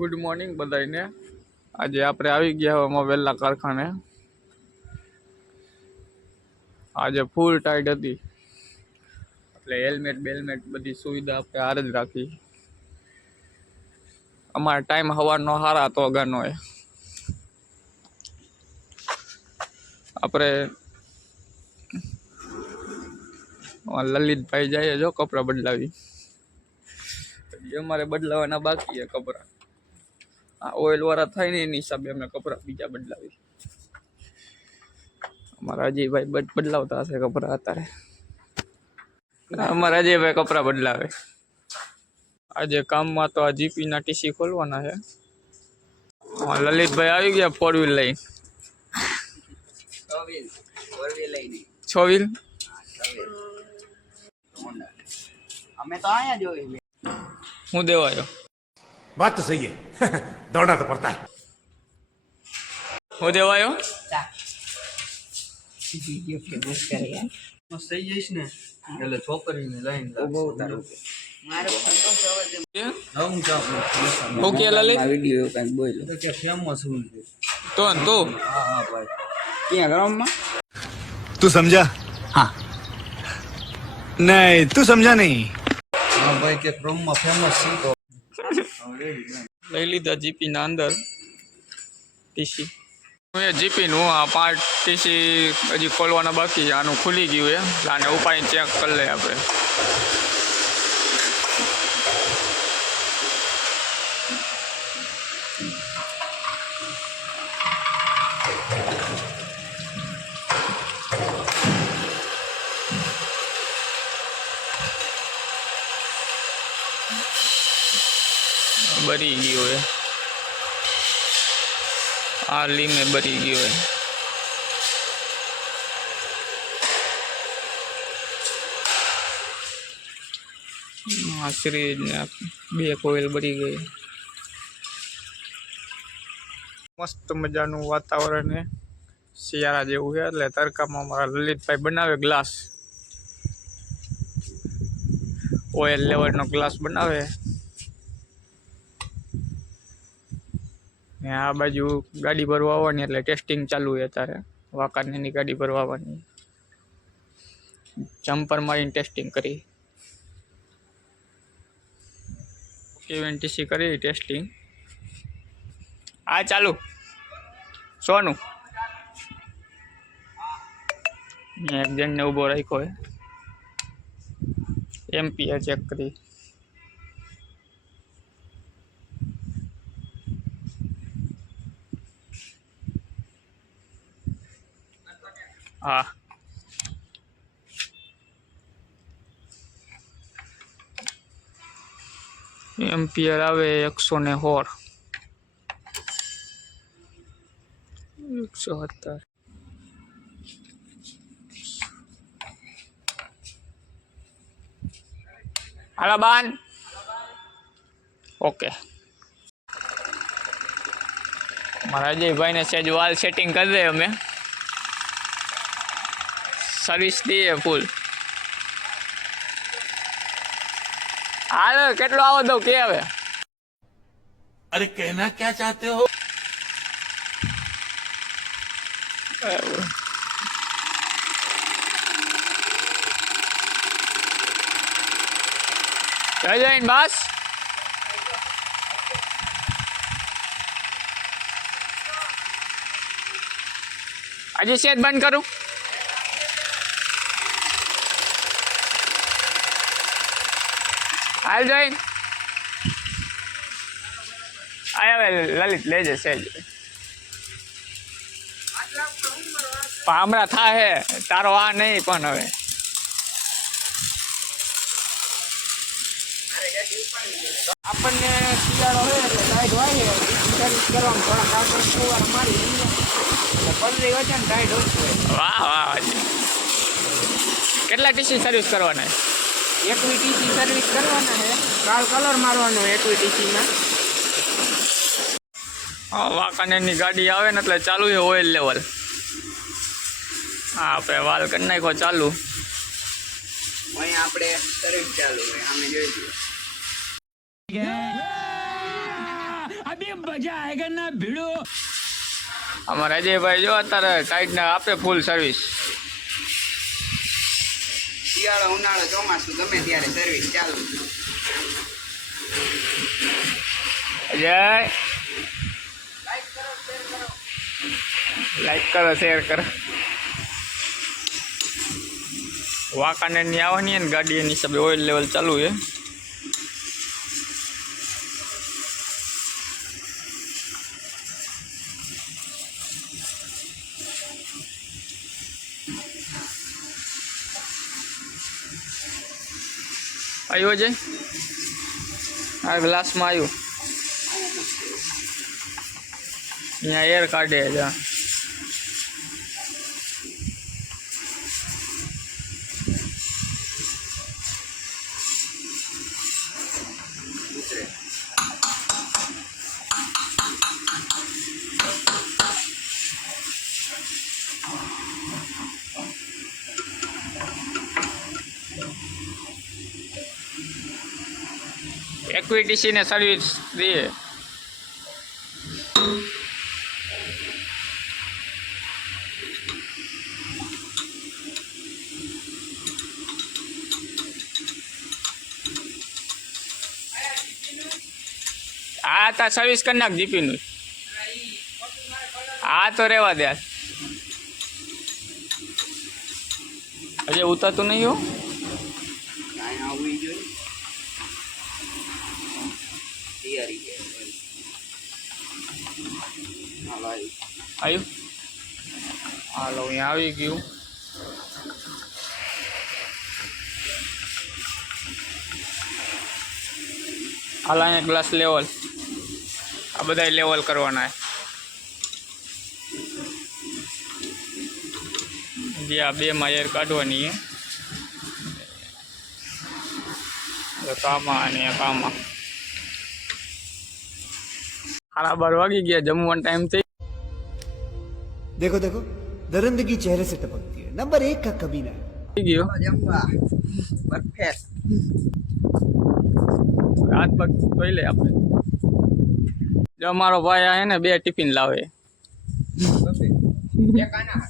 Good morning बधाईने। आज आप आई गया वेला कारखाने। आज फूल टाइट थी એટલે હેલ્મેટ બેલ્મેટ બધી સુવિધા આપણે હાર જ રાખી। અમારો ટાઈમ સવારનો 7:30 વાગ્યાનો હોય। આપણે લલિતભાઈ જાય જો કપડા બદલાવી, અમારે બદલાવાના બાકી છે કપડા। આ ઓઇલ વાળા થાય ને એની હિસાબે અમે કપડા બીજા બદલાવી। અમારા અજયભાઈ બદલાવતા હશે કપડા અત્યારે। અમારા અજયભાઈ કપડા બદલાવે। આજે કામમાં તો આ જીપી ના ટીસી ખોલવાના છે। લલિતભાઈ આવી ગયા 4 વ્હીલ લઈ। 6 વ્હીલ અમે તો આયા જોઈ હું દેવાયો। बात तो सही है दौड़ना तो पड़ता है। હું દેવાયો થઈ જઈશ ને એટલે છોકરીને લઈને બહુ તારું મારો હું જાઉં હું કે લલિત વિડિયો કઈ બોલ્યો તો કે ફેમસ હું તો હા ભાઈ ક્યાં ગ્રામમાં तू समझा? हाँ नहीं तू समझा नहीं। હા ભાઈ કે ગ્રામમાં ફેમસ છે તો લઈ લીધા જીપી ના અંદર ટીસી। જીપી નું આ પાર્ટ ટીસી હજી ખોલવાના બાકી છે। આનું ખુલી ગયું છે, આને ઉપાડી ચેક કરી લઈએ આપણે। बरी गयो है आ लीमे बरी गयो है। सीरीज ने बे कोयल बरी गई। मस्त मजानु वातावरण है, शियाळा जेवुं है। એટલે તડકામાં અમારા લલિતભાઈ બનાવે ગ્લાસ, ઓઇલ લેવલનો ગ્લાસ બનાવે। आ बाजू गाड़ी भरवा आवानी એટલે ટેસ્ટિંગ ચાલુ है तारे। वाकानेनी गाड़ी भरवा आवानी, जम्पर मारीने टेस्टिंग करी, केवीएनटीसी करी टेस्टिंग। आ चालू सोनू एक जन ने उभो राख्यो है, एम्पियर चेक करी। हाँ एम्पियर आवे 116 170। हाला बान ओके। मारा अजय भाई ने सेज वाल सेटिंग कर दे, हमें सर्विस दी है फूल। हाल केटलो आवो दो के आवे। अरे कहना क्या चाहते हो? जय जैन बस अजी सेट बंद करूं। हाल जैन आया ललित ले जे सेज हमણાં था है तारो आ नहीं पण हवे આપણને શિયાળો હોય એટલે ટાઈટ હોય સર્વિસ કરવામાં થોડા કાપડ ફુવાર મારી એટલે પલરી હોય છે ને ટાઈટ ઓછું હોય। વાહ વાહ કેટલા ટીસી સર્વિસ કરવાના છે? એકવી ટીસી સર્વિસ કરવાના છે, કાલ કલર મારવાનો એકવી ટીસીમાં। હા વાંકાનેરની ગાડી આવે ને એટલે ચાલુ છે ઓઇલ લેવલ। હા આપણે વાલ કરી નાખો ચાલુ। અહીં આપણે સર્વિસ ચાલુ હોય, અમે જોઈ લઈએ। અમારા અજયભાઈ જો અત્યારે ટાઈટને આપે ફૂલ સર્વિસ. શિયાળો ઉનાળો ચોમાસું ગમે ત્યારે સર્વિસ ચાલુ. અજય લાઈક કરો શેર કરો. વાંકાનેર ની આવવાની ને ગાડી એની હિસાબે ઓઇલ લેવલ ચાલુ છે. આવ્યો છે આ ગ્લાસમાં આવ્યું. અહીંયા એર કાઢે છે. એક્વિટીસી ને સર્વિસ દઈએ. હા તા સર્વિસ કરી નાખ જીપી નું. હા તો રેવા દે. હજી ઉતરતું નહીં હો. કાંઈ આવવી જોઈએ. તૈયારી છે. હાલો આવ્યું. હાલો અહીંયા આવી ગયું. હાલ અહીંયા ગ્લાસ લેવલ. આ બધા લેવલ કરવાના જે આ બેમાં એર કાઢવાની કામાં અને કામાં. 12:30 વાગી ગયા. જમવાનો ટાઈમ થઈ देखो देखो दरिंदगी चेहरे से टपकती है नंबर 1 का कमीना ગયો. જમવા પરફેક્ટ. હાથ પગ ધોઈ લે આપણે. જો અમારો ભાઈ આ હે ને 2 ટિફિન લાવે. એક આના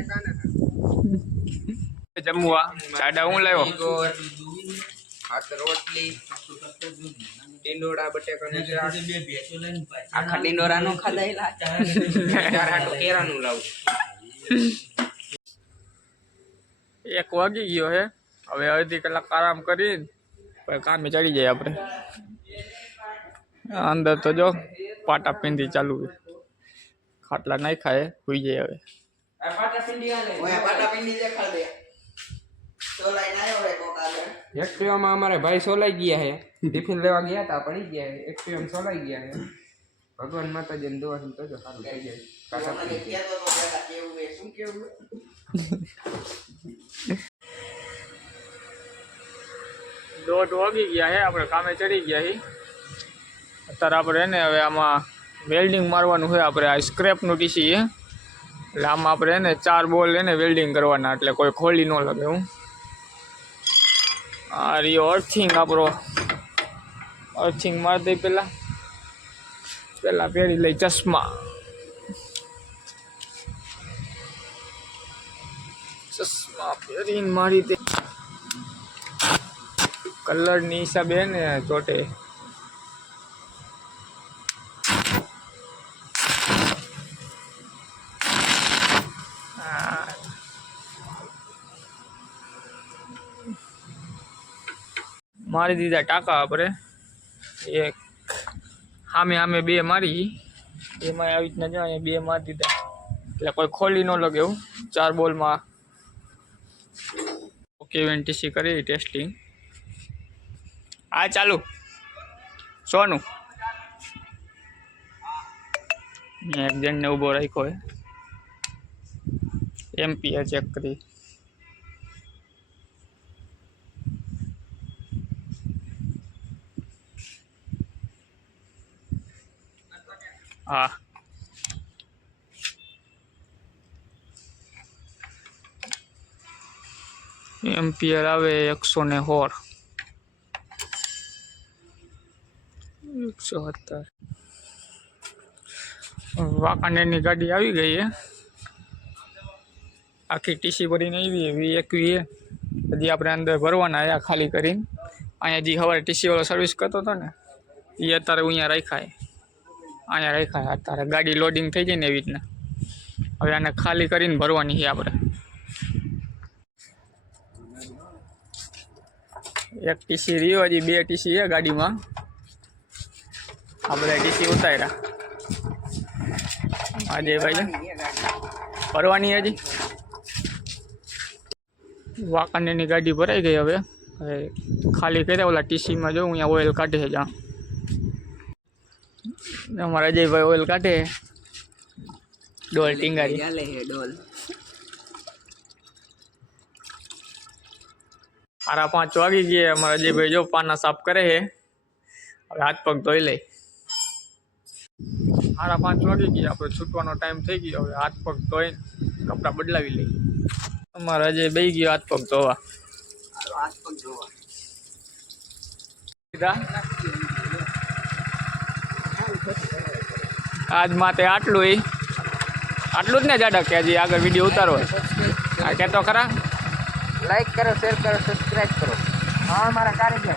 એક આના જમવા સાડા હું લાવ્યો. ભાત રોટલી ટીંડોળા બટેકાનું શાક. આખા ટીંડોળા નો ખાધેલા. ચાર હાટો કેરાનું લાવું. 1 વાગી ગયો હે. હવે અડધી કલાક આરામ કરીને પછી કામે ચડી જાય આપણે. અંદર તો જો પાટા પિંડી ચાલુ છે. ખાટલા નહીં ખાય સુઈ જાય હવે. ઓય પાટા પિંડી દેખાડ દે. સોલાઈ નાયો રે કોકાલે. એક્ટિવામાં અમારે ભાઈ સોલાઈ ગયા છે. ટિફિન લેવા ગયા હતા પડી ગયા છે. એક્ટિવામાં સોલાઈ ગયા છે. ભગવાન માતાજીને દુઆથી તો જો સારું થઈ જાય. મને કહેતો તો પેલા કેવું હે શું કેવું હે? 1:30 વાગી ગયા હે. આપણે કામે ચડી ગયા હી. અત્યારે આપણે એને હવે આમાં વેલ્ડિંગ મારવાનું છે. આપણે આ સ્ક્રેપનું ટીસી છે એટલે આમાં આપણે એને 4 બોલ એને વેલ્ડિંગ કરવાના એટલે કોઈ ખોલી ન લાગે. હું આ રહ્યો અર્થિંગ. આપણો અર્થિંગ મારી દઈ પહેલાં પહેરી લઈ ચશ્મા. ચશ્મા પહેરીને મારી દે. કલરની હિસાબે ને ચોટે. મારી દીધા ટાંકા આપણે. એક સામે 2 મારી. એમાં આવી રીતના જો અહીંયા 2 મારી દીધા એટલે કોઈ ખોલી ન લગે એવું. 4 બોલમાં ઓકે વેન્ટીસી કરી ટેસ્ટિંગ. આ ચાલુ સોનું એક જણને ઊભો રાખ્યો હે. એમ્પિયર ચેક કરી. હા એમ્પિયર આવે 116. 117 વાંકાનેરની ગાડી આવી ગઈ છે આખી ટીસી ભરીને આવી V21 હજી આપણે અંદર ભરવાના આવ્યા ખાલી કરીને અહીંયા જે સવારે ટીસી વાળો સર્વિસ કરતો હતો ને એ અત્યારે અહીંયા રાખ્યા અત્યારે ગાડી લોડિંગ થઈ જાય ને એવી રીતના હવે આને ખાલી કરીને ભરવાની છે આપણે એક ટીસી રહ્યો હજી 2 ટીસી છે ગાડીમાં આ બધા ટીસી ઉતાર્યા આજે ભાઈ ભરવાની હજી વાંકાનેરની ગાડી ભરાઈ ગઈ હવે ખાલી કર્યા ઓલા ટીસીમાં જો અહીંયા ઓઇલ કાઢે છે જ્યાં અમારા અજયભાઈ ઓઇલ કાઢે ડોલ ટીંગારી ડોલ 5:30 વાગી ગયા અમારા અજયભાઈ જો પાના સાફ કરે છે હવે હાથ પગ ધોઈ લઈ 5:30 વાગી ગયા આપણે છૂટવાનો ટાઈમ થઈ ગયો હવે હાથ પગ ધોઈને કપડાં બદલાવી લઈ અમારા અજય બેસી ગયો હાથ પગ ધોવા આજ માટે આટલું જ ને જાડા કે હજી આગળ વિડીયો ઉતારો આ કહેતો ખરા લાઈક કરો શેર કરો સબસ્ક્રાઇબ કરો હા મારા કાર્ય